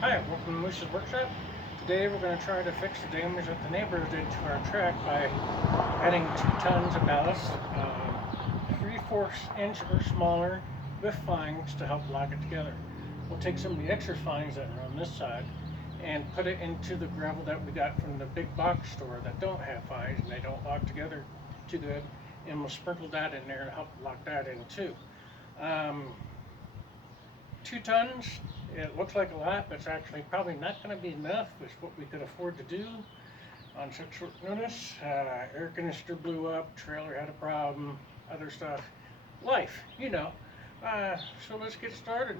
Hi, welcome to Moose's Workshop. Today we're going to try to fix the damage that the neighbors did to our track by adding 2 tons of ballast, 3/4 inch or smaller with fines to help lock it together. We'll take some of the extra fines that are on this side and put it into the gravel that we got from the big box store that don't have fines and they don't lock together too good, and we'll sprinkle that in there to help lock that in too. Um, 2 tons, it looks like a lot, but it's actually probably not going to be enough. It's what we could afford to do on such short notice. Air conditioner blew up, trailer had a problem, other stuff. Life, you know. So let's get started.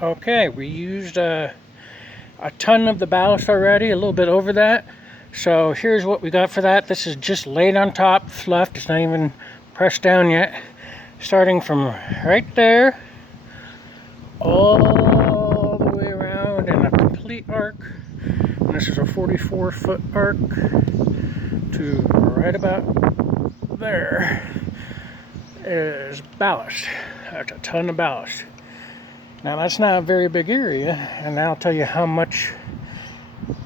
Okay, we used a ton of the ballast already, a little bit over that. So here's what we got for that. This is just laid on top, fluffed. It's not even pressed down yet. Starting from right there, all the way around in a complete arc. And this is a 44-foot arc to right about there is ballast. That's a ton of ballast. Now that's not a very big area, and I'll tell you how much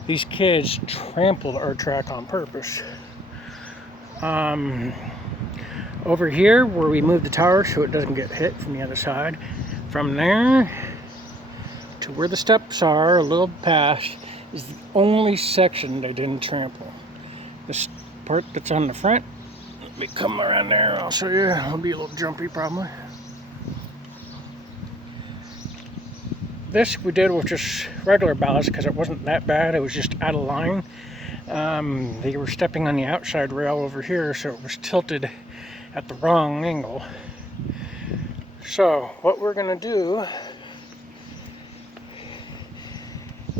these kids trampled our track on purpose. Over here where we moved the tower so it doesn't get hit from the other side, from there to where the steps are, a little past, is the only section they didn't trample. This part that's on the front, let me come around there, I'll show you. It'll be a little jumpy probably. This we did with just regular ballast because it wasn't that bad. It was just out of line. They were stepping on the outside rail over here, so it was tilted at the wrong angle. So what we're going to do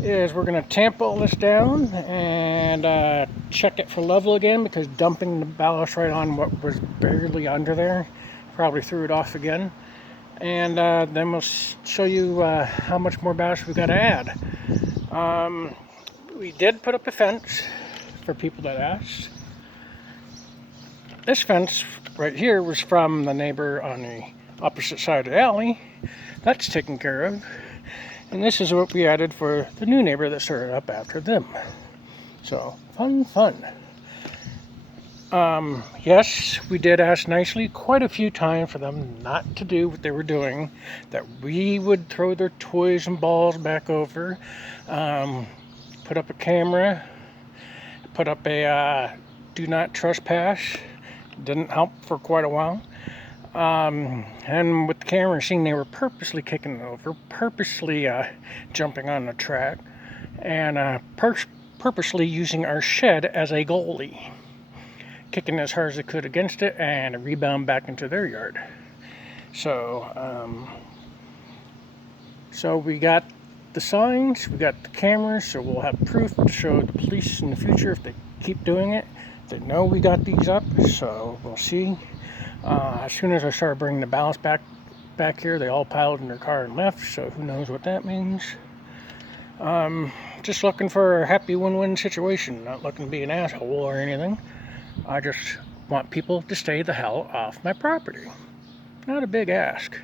is we're going to tamp all this down and check it for level again, because dumping the ballast right on what was barely under there probably threw it off again. And then we'll show you how much more ballast we got to add. We did put up a fence for people that asked. This fence right here was from the neighbor on the opposite side of the alley. That's taken care of. And this is what we added for the new neighbor that started up after them. So, fun. Yes, we did ask nicely quite a few times for them not to do what they were doing, that we would throw their toys and balls back over, put up a camera, put up a do not trespass. Didn't help for quite a while. And with the camera scene, they were purposely kicking it over, purposely jumping on the track, and purposely using our shed as a goalie, kicking as hard as they could against it and a rebound back into their yard. So we got the signs, we got the cameras, so we'll have proof to show the police in the future if they keep doing it. They know we got these up, so we'll see. As soon as I started bringing the ballast back here, they all piled in their car and left, so who knows what that means. Just looking for a happy win-win situation, not looking to be an asshole or anything. I just want people to stay the hell off my property. Not a big ask.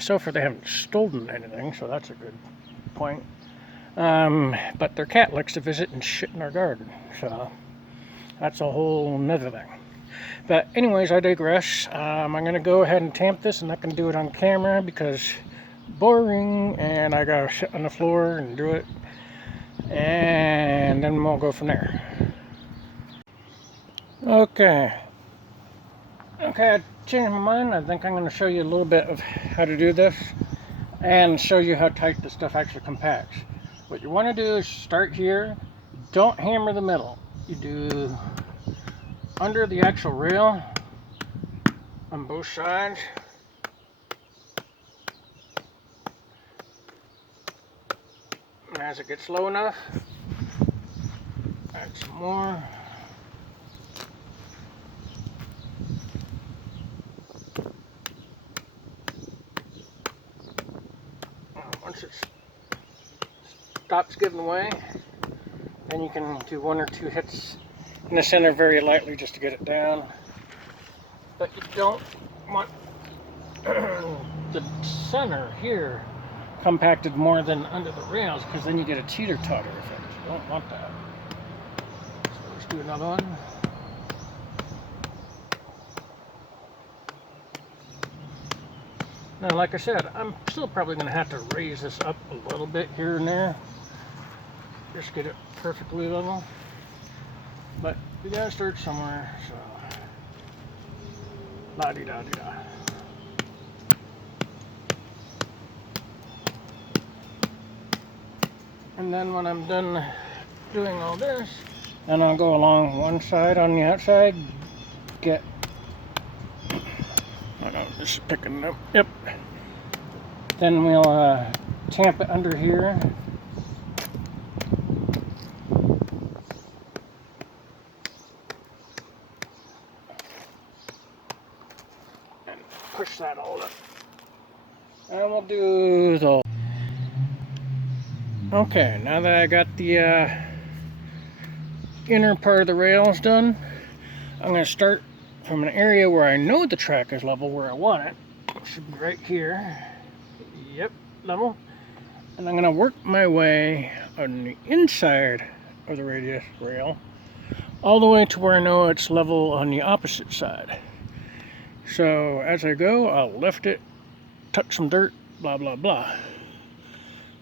So far they haven't stolen anything, so that's a good point. But their cat likes to visit and shit in our garden, so that's a whole nother thing. But anyways, I digress. I'm going to go ahead and tamp this. I'm not going to do it on camera because boring, and I got to sit on the floor and do it. And then we'll go from there. Okay, I changed my mind. I think I'm going to show you a little bit of how to do this and show you how tight this stuff actually compacts. What you want to do is start here. Don't hammer the middle. You do under the actual rail on both sides. And as it gets low enough, add some more. Once it stops giving way, then you can do one or two hits in the center very lightly just to get it down. But you don't want the center here compacted more than under the rails, because then you get a teeter-totter effect. You don't want that. So let's do another one. Now, like I said, I'm still probably going to have to raise this up a little bit here and there. Just get it perfectly level. But we got to start somewhere, so la-di-da-di-da. And then when I'm done doing all this, then I'll go along one side on the outside, get, I don't know, this is picking up, yep. Then we'll tamp it under here. And push that all up. And we'll do the... Okay, now that I got the inner part of the rails done, I'm going to start from an area where I know the track is level, where I want it. It should be right here. Yep, level. And I'm going to work my way on the inside of the radius rail all the way to where I know it's level on the opposite side. So as I go, I'll lift it, touch some dirt, blah blah blah.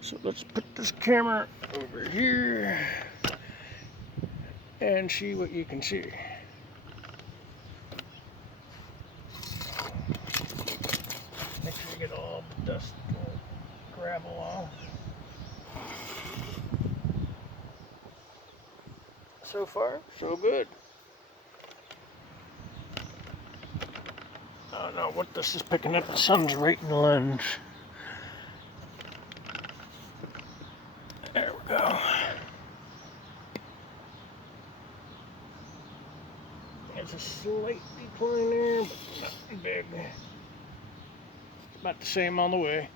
So let's put this camera over here and see what you can see. Make sure you get all the dust and gravel off. So far, so good. I don't know what this is picking up. The sun's right in the lens. There we go. There's a slight decline there, but not big. About the same all the way.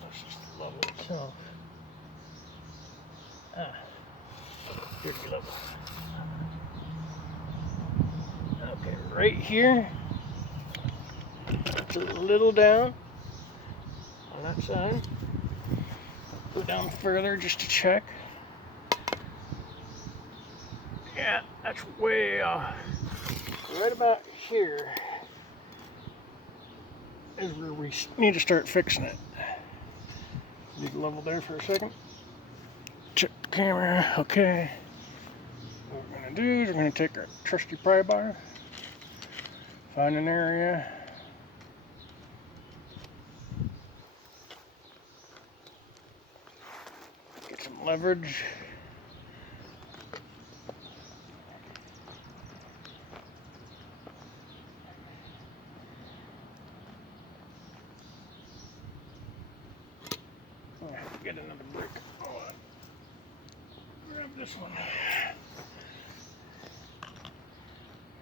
That's just the level itself. Good level. Okay, right here. It's a little down on that side. Go down further just to check. Yeah, that's way off. Right about here is where we need to start fixing it. Leave it level there for a second. Check the camera. Okay. What we're going to do is we're going to take our trusty pry bar, find an area, get some leverage. Get another brick. Hold on. Grab this one.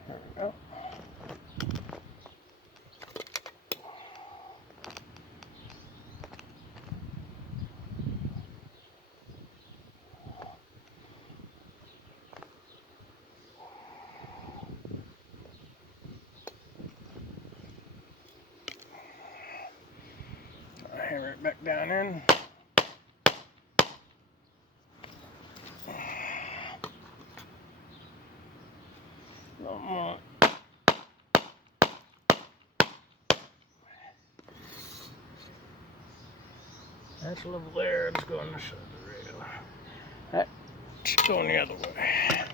There we go. I'll hammer it back down in. That's a level there. Let's go on this side of the rail. That's going the other way.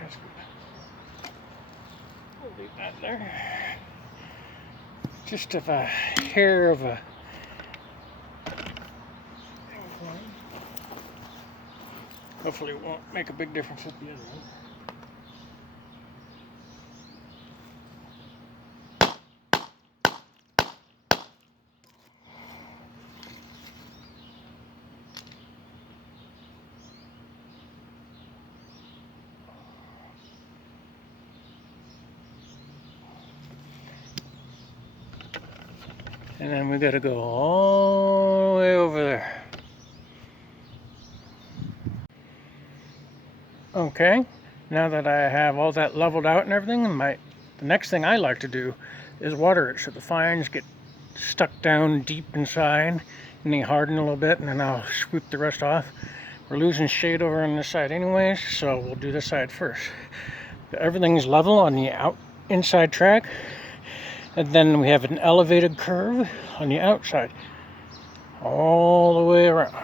That's good. We'll leave that there. Just of a hair of a incline. Hopefully it won't make a big difference with the other one. And then we gotta go all the way over there. Okay, now that I have all that leveled out and everything, the next thing I like to do is water it so the fines get stuck down deep inside and they harden a little bit, and then I'll sweep the rest off. We're losing shade over on this side anyways, so we'll do this side first. Everything's level on the inside track, and then we have an elevated curve on the outside all the way around.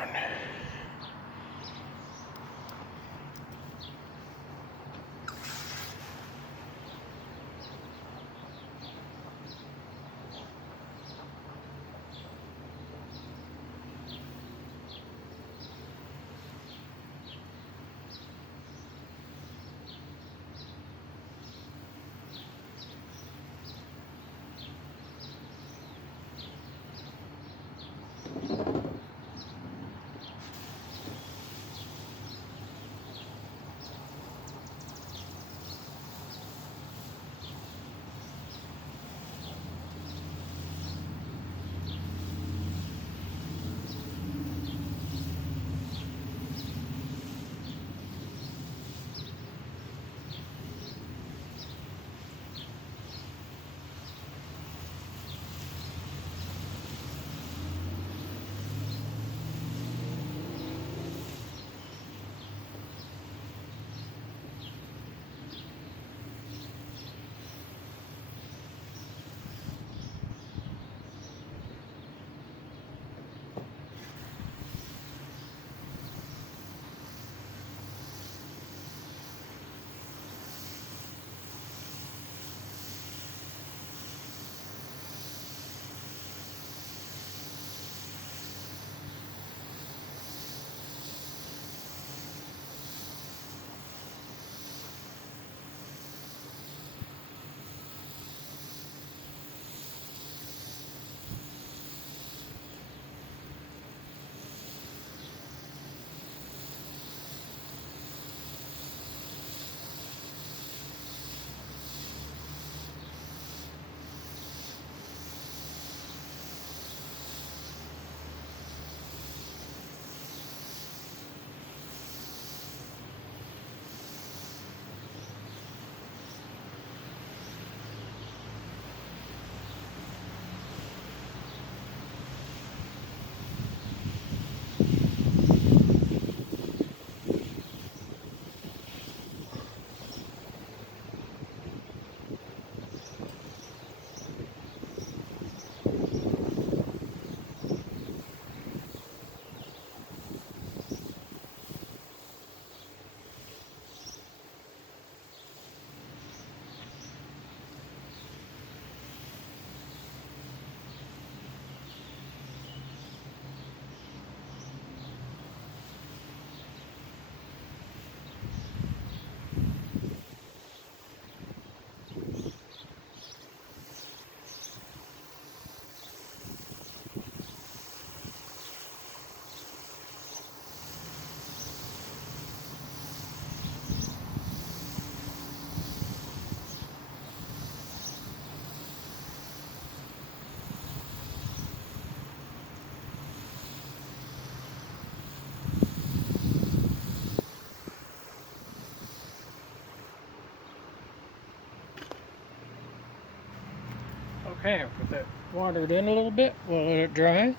Okay, I've got that watered in a little bit. We'll let it dry.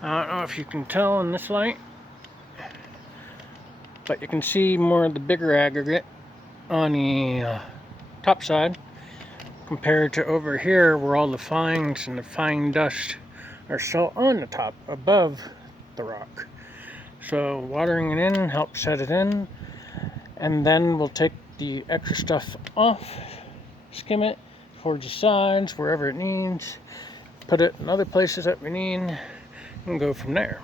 I don't know if you can tell in this light, but you can see more of the bigger aggregate on the top side compared to over here where all the fines and the fine dust are still on the top above the rock. So watering it in helps set it in, and then we'll take the extra stuff off, skim it towards the sides wherever it needs, put it in other places that we need, and go from there.